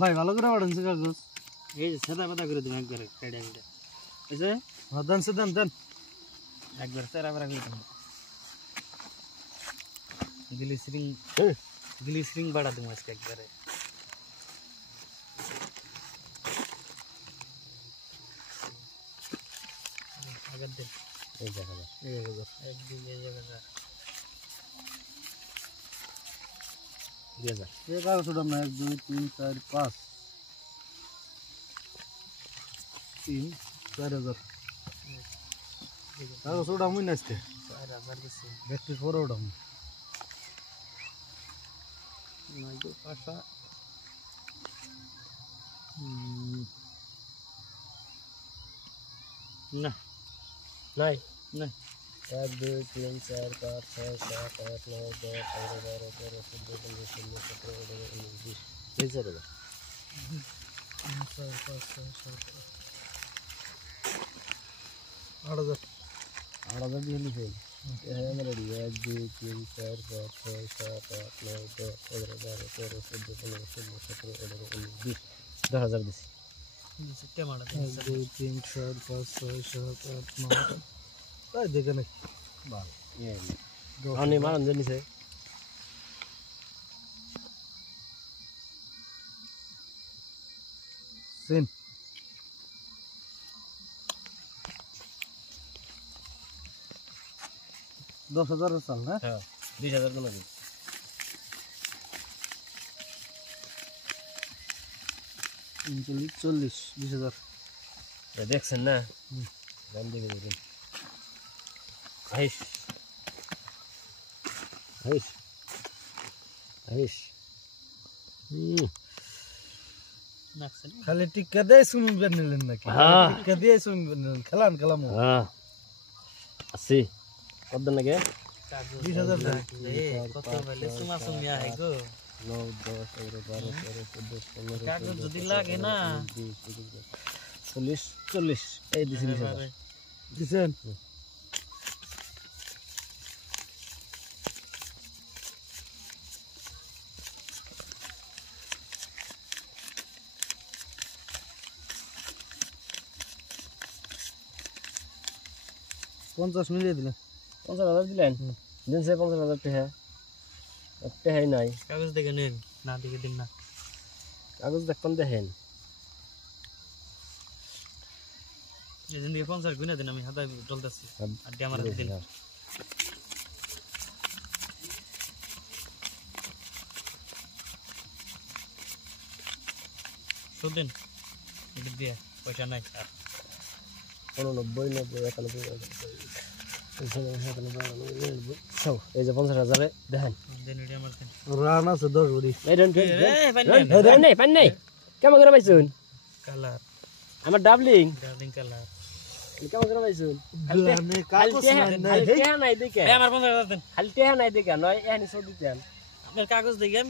ভাই ভালো করে বাড়ানছে কাগজ এই যে সাদা পাতা করে দিন একবার কাইডা কাইডা এসে দেন সে দেন দেন একবার সারা করে দিন গ্লিসারিন বাড়া দিন আজকে একবারে আগে দেন এই জায়গা এক দুই এই জায়গা দিয়ে যা এই কাগজ ওটা না 1 2 3 4 5 3 4000 কাগজ ওটা মুই নাচতে 4000 দিছি ব্যক্তি পরে ওটা নয় তো পাঁচটা না নাই না 1 2 3 4 5 6 7 8 9 10 11 12 13 14 15 16 17 18 19 20 এই জায়গা 4 5 6 7 8,000 দিয়ে লিখে আমরা রেডি 1 2 3 4 5 6 7 8 9 10 11 12 13 14 15 16 17 18 19 20 10,000 দিছি সিস্টেম মারা 1 2 3 4 5 6 7 8 9 তাই দেখে নাকি ভালো অনেক মারান জানিছে সেন 10,000 সাল না হ্যাঁ 20,000 কোন দিন 40 20,000 দেখছেন না দাম দেখে দেখুন আইস আইস আইস খালি টিক্কা দেয় সুমি বের নিলেন নাকি হ্যাঁ টিক্কা দিয়ে সুমি বের নিলেন খেলাম হ্যাঁ আসি কত নাকি 20,000 কত বলে সুমা সুমিয়া হে গো 9 10 11 12 13 14 15 কাগজ যদি লাগে না 40 এই দিছেন দিছেন পঞ্চাশ মিলিয়ে দিলেন 50,000 দিলেন দিন সে 50,000 টাকা টাকাই নাই কাগজ দেখে নেন না দেখে দিন না কাগজ দেখুন দেখেন এই দিন দিয়ে 50 গুণা দিন আমি হাতে চলতেছি আর ডি আমার দিন শুদিন এটা দিয়ে পয়সা নাই আর 90 91 এই যে 50,000 দেখেন রান আছে 10 ভরি পান নাই কেমন করে পাইছুন কালার আমার ডাবলিং কালার কেমন করে পাইছুন খালি টেহা নাই দেখে আমার 50,000 দেন খালি টেহা নাই দেখে নয় এখানে সব দিতেন আপনার কাগজ দেখে